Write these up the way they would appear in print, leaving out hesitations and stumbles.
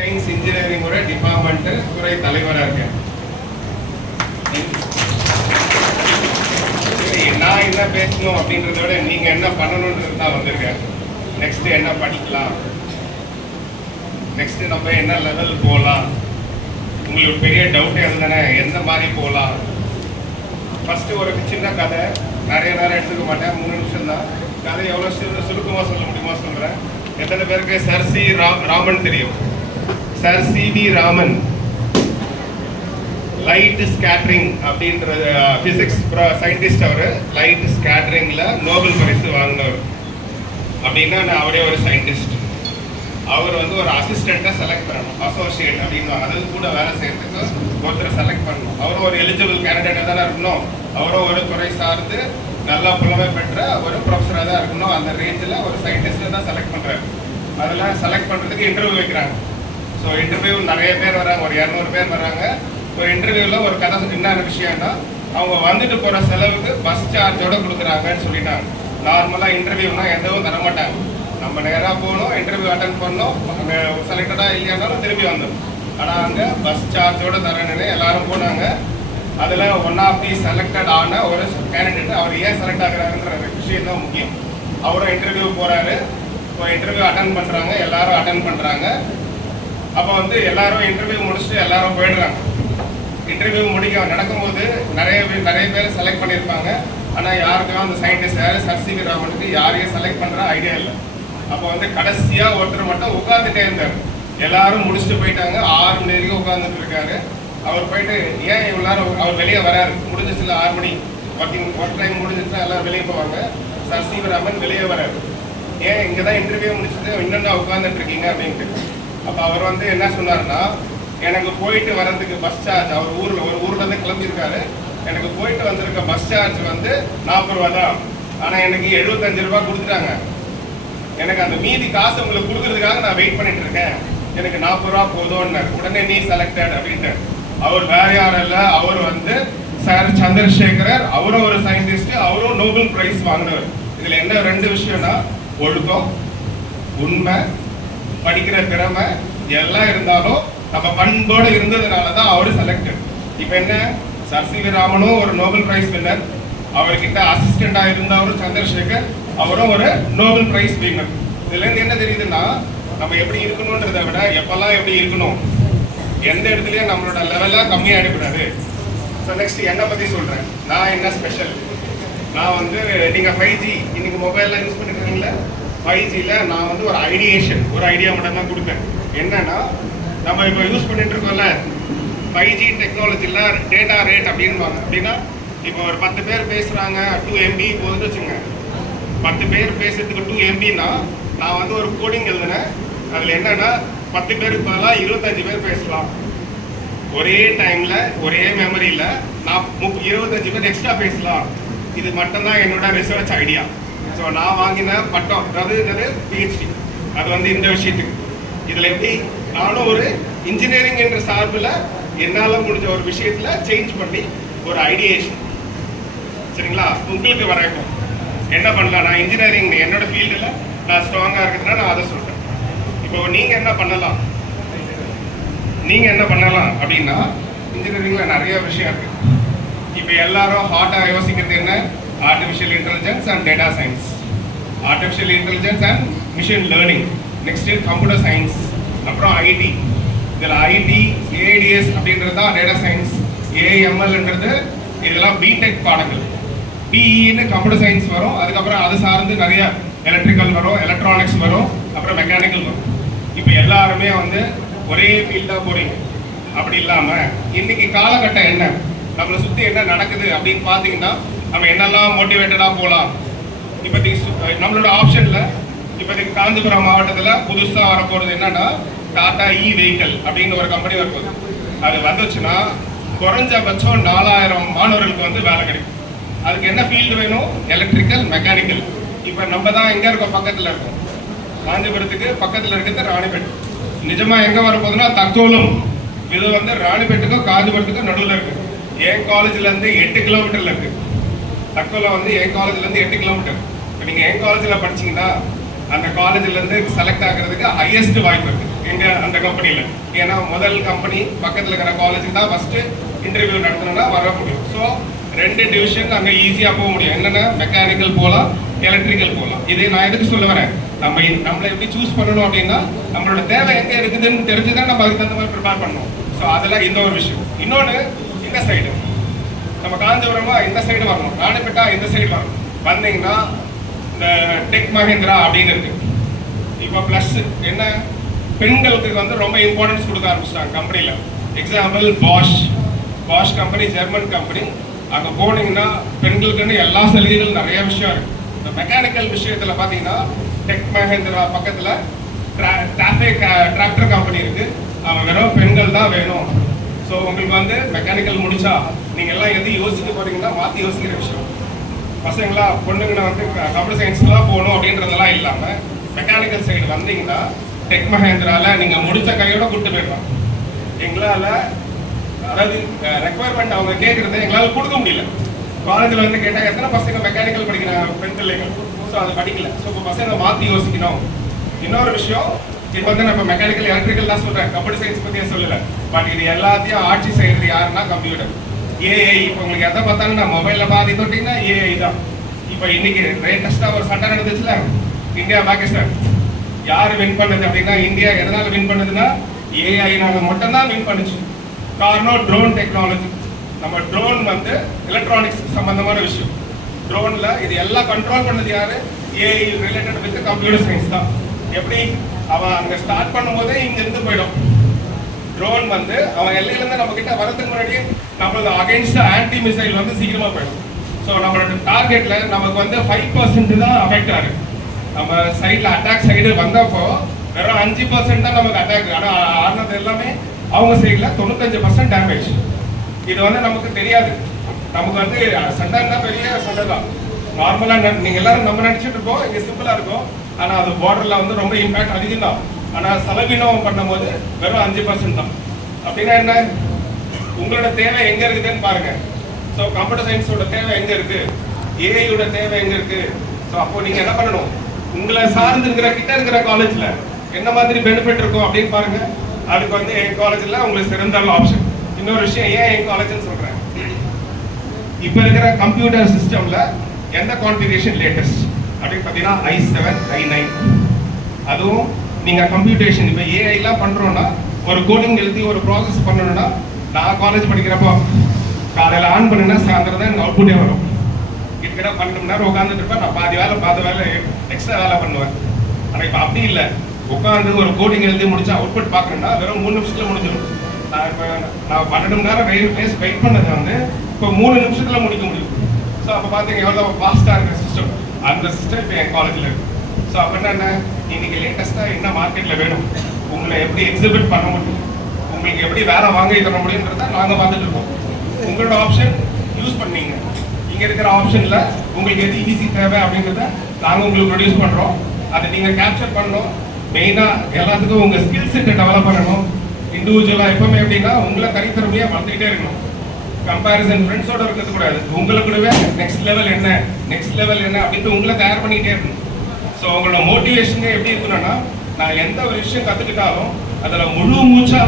Science இன்ஜினியரிங்கோட department துறை தலைவராக இருக்கேன். நான் என்ன பேசணும் அப்படின்றத விட நீங்க என்ன பண்ணணுன்றது தான் வந்திருக்கேன். நெக்ஸ்ட் என்ன படிக்கலாம், நெக்ஸ்ட் நம்ம என்ன லெவல் போகலாம், உங்களுக்கு பெரிய டவுட் இருந்தானே எந்த மாதிரி போகலாம். ஃபர்ஸ்ட் ஒரு சின்ன கதை, நிறைய நேரம் எடுத்துக்க மாட்டேன், 3 நிமிஷம் தான். கதை எவ்வளோ சுருக்கமாக சொல்ல முடியுமா சொல்கிறேன். எத்தனை பேருக்கு சர் சி ராமன் தெரியும்? Sir CV. Raman light scattering அப்படின்ற பிசிக்ஸ் சயின்டிஸ்ட். அவர் லைட் ஸ்கேட்டரிங்ல நோபல் பரிசு வாங்கினவர். அப்படின்னா அவரே ஒரு சயின்டிஸ்ட். அவர் வந்து ஒரு அசிஸ்டண்ட்டை செலக்ட் பண்ணணும், அசோசியேட் அப்படின்னு, அதாவது கூட வேலை செய்யறதுக்கு ஒருத்தர் செலக்ட் பண்ணணும். அவரும் ஒரு எலிஜிபிள் கேண்டிடேட்டாக தானே இருக்கணும். அவரும் ஒரு துறை சார்ந்து நல்லா புலமை பெற்ற ஒரு ப்ரொஃபஸராக தான் இருக்கணும். அந்த ரேஞ்சில் ஒரு சயின்டிஸ்ட்டை தான் செலக்ட் பண்ணுறாரு. அதெல்லாம் செலக்ட் பண்ணுறதுக்கு இன்டர்வியூ வைக்கிறாங்க. ஸோ இன்டர்வியூ நிறைய பேர் வராங்க, ஒரு 200 பேர் வராங்க. ஒரு இன்டர்வியூவில் ஒரு கதை என்ன விஷயம்னா, அவங்க வந்துட்டு போகிற செலவுக்கு பஸ் சார்ஜோட கொடுக்குறாங்கன்னு சொல்லிட்டாங்க. நார்மலாக இன்டர்வியூனா எதுவும் தரமாட்டாங்க. நம்ம நேராக போகணும், இன்டர்வியூ அட்டன் பண்ணோம், செலக்டடாக இல்லையானாலும் திரும்பி வந்தோம். ஆனால் அங்கே பஸ் சார்ஜோட தரேன்னு எல்லாரும் போனாங்க. அதில் ஒன் ஆஃப் தி செலக்டட் ஆன ஒரு கேண்டிடேட். அவர் ஏன் செலக்ட் ஆகுறாருன்ற விஷயம் தான் முக்கியம். அவரும் இன்டர்வியூ போகிறாரு. இப்போ இன்டர்வியூ அட்டன் பண்ணுறாங்க, எல்லாரும் அட்டன் பண்ணுறாங்க. அப்போ வந்து எல்லாரும் இன்டர்வியூ முடிச்சுட்டு எல்லாரும் போயிடுறாங்க. இன்டர்வியூ நடக்கும்போது நிறைய பேர் செலக்ட் பண்ணியிருப்பாங்க. ஆனால் யாருக்கும் அந்த சயின்டிஸ்ட் யார் சர் சி.வி. ராமனுக்கு யாரையும் செலக்ட் பண்ணுற ஐடியா இல்லை. அப்போ வந்து கடைசியாக ஒருத்தர் மட்டும் உட்காந்துட்டே இருந்தார். எல்லாரும் முடிச்சுட்டு போயிட்டாங்க. 6 மணி வரைக்கும் உட்காந்துட்டு இருக்காரு. அவர் போயிட்டு ஏன் எல்லாரும், அவர் வெளியே வராரு. முடிஞ்சிச்சுல 6 மணி ஒர்க் டைம் முடிஞ்சிச்சுன்னா எல்லாரும் வெளியே போவாங்க. Sir CV. ராமன் வெளியே வராரு. ஏன் இங்கே தான் இன்டர்வியூ முடிச்சுட்டு இன்னும் உட்காந்துட்டு இருக்கீங்க அப்படின்ட்டு. அப்போ அவர் வந்து என்ன சொன்னார்னா, எனக்கு போயிட்டு வர்றதுக்கு பஸ் சார்ஜ், அவர் ஒரு ஊர்லேருந்து கிளம்பியிருக்காரு. எனக்கு போயிட்டு வந்திருக்க பஸ் சார்ஜ் வந்து 40 ரூபா தான். ஆனால் எனக்கு 75 ரூபா கொடுத்துட்டாங்க. எனக்கு அந்த மீதி காசு உங்களுக்கு கொடுக்கறதுக்காக நான் வெயிட் பண்ணிட்டு இருக்கேன். எனக்கு 40 ரூபா போதும்னாரு. உடனே நீ செலக்டட் அப்படின்ட்டு. அவர் வேற யாரும் இல்லை, அவர் வந்து சார் சந்திரசேகரர். அவரும் ஒரு சயின்டிஸ்ட், அவரும் நோபல் பிரைஸ் வாங்கினவர். இதில் என்ன 2 விஷயம்னா, ஒழுக்கம், உண்மை, படிக்கிற திறமை எல்லாம் இருந்தாலும் நம்ம பண்போடு இருந்ததுனால தான் அவரு செலக்டட். இப்போ என்ன, சர் சி.வி. ராமனும் ஒரு நோபல் பிரைஸ் வின்னர், அவர்கிட்ட அசிஸ்டண்டா இருந்தவரும் சந்திரசேகர், அவரும் ஒரு நோபல் பிரைஸ் வின்னர். இதுல இருந்து என்ன தெரியுதுன்னா, நம்ம எப்படி இருக்கணும்ன்றதை விட எப்பெல்லாம் எப்படி இருக்கணும், எந்த இடத்துலயும் நம்மளோட லெவல கம்மியாகிடக்கூடாது. ஸோ நெக்ஸ்ட் என்னை பத்தி சொல்றேன். நான் என்ன ஸ்பெஷல், நான் வந்து நீங்க 5G இன்னைக்கு மொபைல்லாம் யூஸ் பண்ணிருக்கீங்களா? 5Gல நான் வந்து ஒரு ஐடியா மட்டும் தான் கொடுப்பேன். என்னன்னா, நம்ம இப்போ யூஸ் பண்ணிட்டு இருக்கோம்ல 5G டெக்னாலஜியில் டேட்டா ரேட் அப்படின்வாங்க. அப்படின்னா இப்போ ஒரு 10 பேர் பேசுகிறாங்க, 2 MB போகுதுன்னு வச்சுங்க. 10 பேர் பேசுறதுக்கு 2 MBன்னா நான் வந்து ஒரு கோடிங் எழுதுனேன். அதில் என்னன்னா, 10 பேருக்கு பதிலாக 25 பேர் பேசலாம். ஒரே டைமில் ஒரே மெமரியில் நான் 25 பேர் எக்ஸ்ட்ரா பேசலாம். இது மட்டும்தான் என்னோட ரிசர்ச் ஐடியா. ஸோ நான் வாங்கின பட்டம், அதாவது PhD, அது வந்து இந்த விஷயத்துக்கு. இதில் எப்படி நானும் ஒரு இன்ஜினியரிங் என்ற சார்பில் என்னால் முடிஞ்ச ஒரு விஷயத்தில் சேஞ்ச் பண்ணி ஒரு ஐடியேஷன், சரிங்களா, உங்களுக்கு வரைக்கும் என்ன பண்ணலாம். நான் இன்ஜினியரிங் என்னோட ஃபீல்டில் நான் ஸ்ட்ராங்காக இருக்கிறதுனா நான் அதை சொல்கிறேன். இப்போ நீங்கள் என்ன பண்ணலாம் அப்படின்னா, இன்ஜினியரிங்கில் நிறைய விஷயம் இருக்குது. இப்போ எல்லாரும் ஹாட்டாக யோசிக்கிறது என்ன, artificial intelligence and data science, artificial intelligence and machine learning, next computer science, அப்புறம் ஐடி. இதில் ஐடி ஏடிஎஸ் அப்படின்றது தான் டேட்டா சயின்ஸ். ஏஎம்எல்ன்றது இதெல்லாம் பிடெக் பாடங்கள். பிஇன்னு கம்ப்யூட்டர் சயின்ஸ் வரும். அதுக்கப்புறம் அது சார்ந்து நிறைய எலக்ட்ரிக்கல் வரும், எலக்ட்ரானிக்ஸ் வரும், அப்புறம் மெக்கானிக்கல் வரும். இப்போ எல்லாருமே வந்து ஒரே ஃபீல்டாக போகிறீங்க. அப்படி இல்லாமல் இன்னைக்கு காலகட்டம் என்ன, நம்மளை சுற்றி என்ன நடக்குது அப்படின்னு பார்த்தீங்கன்னா, நம்ம என்னெல்லாம் மோட்டிவேட்டடாக போகலாம். இப்போதைக்கு நம்மளோட ஆப்ஷனில் இப்போதைக்கு காஞ்சிபுரம் மாவட்டத்தில் புதுசாக வரப்போகிறது என்னன்னா, டாடா வெஹிக்கிள் அப்படின்னு ஒரு கம்பெனி வரப்போகுது. அது வந்துச்சுன்னா குறைஞ்சபட்சம் 4000 மாணவர்களுக்கு வந்து வேலை கிடைக்கும். அதுக்கு என்ன ஃபீல்டு வேணும், எலக்ட்ரிக்கல், மெக்கானிக்கல். இப்போ நம்ம தான் எங்கே இருக்கோம், பக்கத்தில் இருக்கோம். காஞ்சிபுரத்துக்கு பக்கத்தில் இருக்கிறது ராணிப்பேட். நிஜமாக எங்கே வரப்போகுதுன்னா தக்கோலம். இது வந்து ராணிப்பேட்டுக்கும் காஞ்சிபுரத்துக்கும் நடுவில் இருக்குது. என் காலேஜ்லேருந்து 8 கிலோமீட்டரில் இருக்குது. தக்கோலம் வந்து என் காலேஜ்லேருந்து 8 கிலோமீட்டர். இப்போ நீங்கள் என் காலேஜில் படிச்சிங்கன்னா அந்த காலேஜ்ல இருந்து செலக்ட் ஆகிறதுக்கு ஹையஸ்ட் வாய்ப்பு இருக்கு எங்க அந்த கம்பெனில. ஏன்னா முதல் கம்பெனி பக்கத்துல இருக்கிற காலேஜுக்கு தான் ஃபர்ஸ்ட் இன்டர்வியூ நடத்தணும்னா வர முடியும். ஸோ 2 டிவிஷன் அங்கே ஈஸியாக போக முடியும். என்னென்ன மெக்கானிக்கல் போகலாம், எலக்ட்ரிக்கல் போகலாம். இது நான் எதுக்கு சொல்ல வரேன், நம்மளை எப்படி சூஸ் பண்ணணும் அப்படின்னா நம்மளோட தேவை எங்கே இருக்குதுன்னு தெரிஞ்சுதான் நம்ம அதுக்கு தகுந்த மாதிரி ப்ரிப்பேர் பண்ணணும். ஸோ அதெல்லாம் இந்த ஒரு விஷயம். இன்னொன்று, இந்த சைடு நம்ம காஞ்சிபுரமா இந்த சைடு வரணும், ராணிப்பேட்டா இந்த சைடு வரணும். வந்தீங்கன்னா இந்த டெக் மஹேந்திரா அப்படின்னு இருக்கு. இப்போ ப்ளஸ் என்ன, பெண்களுக்கு வந்து ரொம்ப இம்பார்ட்டன்ஸ் கொடுக்க ஆரம்பிச்சிட்டாங்க கம்பெனியில். Example Bosch company, German company. அங்கே போனீங்கன்னா பெண்களுக்குன்னு எல்லா சலுகைகளும் நிறைய விஷயம் இருக்கு. இந்த மெக்கானிக்கல் விஷயத்தில் பார்த்தீங்கன்னா டெக் மஹேந்திரா பக்கத்தில் டிராக்டர் கம்பெனி இருக்கு. அவன் வெறும் பெண்கள் தான் வேணும். ஸோ உங்களுக்கு வந்து மெக்கானிக்கல் முடிச்சா நீங்கள் எல்லாம் எது யோசிக்க போறீங்கன்னா மாற்றி யோசிக்கிற விஷயம். பசங்களா பொண்ணுங்கன்னா வந்து கம்ப்யூட்டர் சயின்ஸ்லாம் போகணும் அப்படின்றதெல்லாம் இல்லாமல் மெக்கானிக்கல் சைடு வந்தீங்கன்னா டெக் மஹேந்திராவில் நீங்கள் முடித்த கையோட கூப்பிட்டு போயிடலாம். எங்களால் அதாவது ரெக்குவயர்மெண்ட் அவங்க கேட்குறத எங்களால் கொடுக்க முடியல. காலேஜில் வந்து கேட்டால் எத்தனை பசங்க மெக்கானிக்கல் படிக்கிற பெண் பிள்ளைகள், ஸோ அதை படிக்கல. ஸோ இப்போ பசங்க மாற்றி யோசிக்கணும். இன்னொரு விஷயம், இப்போ வந்து நம்ம மெக்கானிக்கல் எலக்ட்ரிக்கல் தான் சொல்கிறேன், கம்ப்யூட்டர் சயின்ஸ் பற்றியே சொல்லலை. பட் இது எல்லாத்தையும் ஆட்சி செய்கிறது யாருன்னா கம்ப்யூட்டர், ஏஐ. இப்போ உங்களுக்கு எதை பார்த்தாலும் நான் மொபைலில் பாதி தொட்டிங்கன்னா ஏஐ தான். இப்போ இன்னைக்கு லேட்டஸ்ட்டாக ஒரு சண்டை நடந்துச்சுல, இந்தியா பாகிஸ்தான். யார் வின் பண்ணது அப்படின்னா இந்தியா எதனால் வின் பண்ணதுன்னா ஏஐனால மட்டும்தான் வின் பண்ணுச்சு. காரணம் ட்ரோன் டெக்னாலஜி. நம்ம ட்ரோன் வந்து எலக்ட்ரானிக்ஸ் சம்பந்தமான விஷயம். ட்ரோன்ல இது எல்லாம் கண்ட்ரோல் பண்ணது யாரு, AI related with computer science தான். எப்படி அவன் அங்கே ஸ்டார்ட் பண்ணும்போதே இங்க இருந்து போயிடும். ட்ரோன் வந்து அவன் எல்லையிலேருந்து நம்ம கிட்ட வரதுக்கு முன்னாடியே நம்மளோட அகைன்ஸ்ட் ஆன்டி மிசைல் வந்து சீக்கிரமா போயிடும். ஸோ நம்மளோட டார்கெட்ல நமக்கு வந்து 5% தான் அஃபெக்ட் ஆகுது. நம்ம சைட்ல அட்டாக் சைடு வந்தப்போ வெறும் 5% தான் நமக்கு அட்டாக். ஆனால் ஆனது எல்லாமே அவங்க சைடில் 95% டேமேஜ். இது வந்து நமக்கு தெரியாது. நமக்கு வந்து சண்டைன்னா பெரிய சண்டை தான். நார்மலாக நீங்கள் எல்லாரும் நம்ம நினச்சிட்டு இருக்கோம் இங்கே சிம்பிளாக இருக்கும். ஆனால் அது பார்டரில் வந்து ரொம்ப இம்பேக்ட் அதிகம் தான். ஆனால் செலவினம் பண்ணும்போது வெறும் 5% தான். அப்படின்னா என்ன, உங்களோட தேவை எங்கே இருக்குதுன்னு பாருங்க. ஸோ கம்ப்யூட்டர் சயின்ஸோட தேவை எங்கே இருக்கு, ஏஐயோட தேவை எங்கே இருக்கு. ஸோ அப்போ நீங்கள் என்ன பண்ணணும், உங்களை சார்ந்து இருக்கிற கிட்ட இருக்கிற காலேஜில் என்ன மாதிரி பெனிஃபிட் இருக்கும் அப்படின்னு பாருங்க. அதுக்கு வந்து என் காலேஜில் உங்களுக்கு சிறந்த ஆப்ஷன். இன்னொரு விஷயம், ஏன் என் காலேஜ்னு சொல்கிறேன், இப்போ இருக்கிற கம்ப்யூட்டர் சிஸ்டமில் எந்த கான்ஃபிகரேஷன் லேட்டஸ்ட் அப்படின்னு பார்த்தீங்கன்னா i7 i9. அதுவும் நீங்கள் கம்ப்யூட்டேஷன் இப்போ ஏஐலாம் பண்ணுறோன்னா ஒரு கோடிங் எழுதி ஒரு ப்ராசஸ் பண்ணணும்னா, நான் காலேஜ் படிக்கிறப்போ காலையில் ஆன் பண்ணுன்னா சாயந்தரம் தான் எனக்கு அவுட்புட்டே வரும். கிட்டத்தட்ட 12 மணி நேரம் உட்காந்துட்டு இருப்பேன். நான் பாதி வேலை எக்ஸ்ட்ரா வேலை பண்ணுவேன். ஆனால் இப்போ அப்படி இல்லை. உட்காந்து ஒரு கோடிங் எழுதி முடிச்சா அவுட்புட் பார்க்கணுன்னா வெறும் 3 நிமிஷத்தில் முடிஞ்சிடும். நான் 12 மணி நேரம் வெயிட் பண்ணதை வந்து இப்போ 3 நிமிஷத்தில் முடிக்க முடியும். ஸோ அப்போ பார்த்தீங்க எவ்வளோ ஃபாஸ்ட்டாக இருக்கிற சிஸ்டம். அந்த சிஸ்டம் இப்போ என் காலேஜில் இருக்குது. ஸோ அப்படின்னா என்ன, இன்னைக்கு லேட்டஸ்ட்டாக என்ன மார்க்கெட்டில் வேணும், உங்களை எப்படி எக்ஸிபிட் பண்ண முடியும், உங்களுக்கு எப்படி வேலை வாங்கி தர முடியுன்றத நாங்கள் பார்த்துட்டு இருக்கோம். உங்களோட ஆப்ஷன் யூஸ் பண்ணீங்க. இங்கே இருக்கிற ஆப்ஷனில் உங்களுக்கு எது ஈஸி தேவை அப்படின்றத நாங்கள் உங்களுக்கு ப்ரொடியூஸ் பண்ணுறோம். அதை நீங்கள் கேப்சர் பண்ணணும். மெயினாக எல்லாத்துக்கும் உங்கள் ஸ்கில் செட்டை டெவலப் பண்ணணும். இண்டிவிஜுவலாக எப்பவுமே எப்படின்னா உங்களை தனித்திறமையாக வளர்த்துக்கிட்டே இருக்கணும். கம்பேரிசன் ஃப்ரெண்ட்ஸோட இருக்கிறது கூடாது. உங்களுக்குள்ளவே நெக்ஸ்ட் லெவல் என்ன அப்படின்ட்டு உங்களை தயார் பண்ணிக்கிட்டே இருக்கணும். ஸோ உங்களோட மோட்டிவேஷனே எப்படி இருக்கணும்னா, நான் எந்த ஒரு விஷயம் கற்றுக்கிட்டாலும் அதில் முழு மூச்சா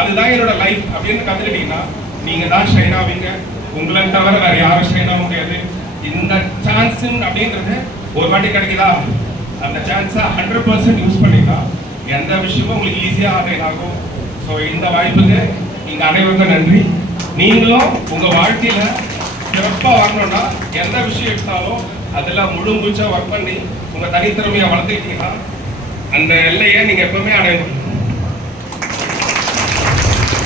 அதுதான் என்னோட லைஃப் அப்படின்னு கற்றுக்கிட்டீங்கன்னா நீங்கள் தான் ஷைன் ஆவீங்க. உங்களை தவிர வேறு யாரும் ஷைன் ஆக முடியாது. இந்த சான்ஸுன்னு அப்படின்றது ஒரு வாட்டி கிடைக்குதா, அந்த சான்ஸை 100% யூஸ் பண்ணிங்கன்னா எந்த விஷயமும் உங்களுக்கு ஈஸியாக அடைன் ஆகும். ஸோ இந்த வாய்ப்புக்கு நீங்கள் அனைவருக்கும் நன்றி. நீங்களும் உங்கள் வாழ்க்கையில் சிறப்பாக வரணும்னா எந்த விஷயம் எடுத்தாலும் அதில் முழு மூச்சாக ஒர்க் பண்ணி உங்கள் தனித்திறமையை வளர்த்துக்கிட்டீங்கன்னா அந்த எல்லையை நீங்கள் எப்பவுமே அடையணும்.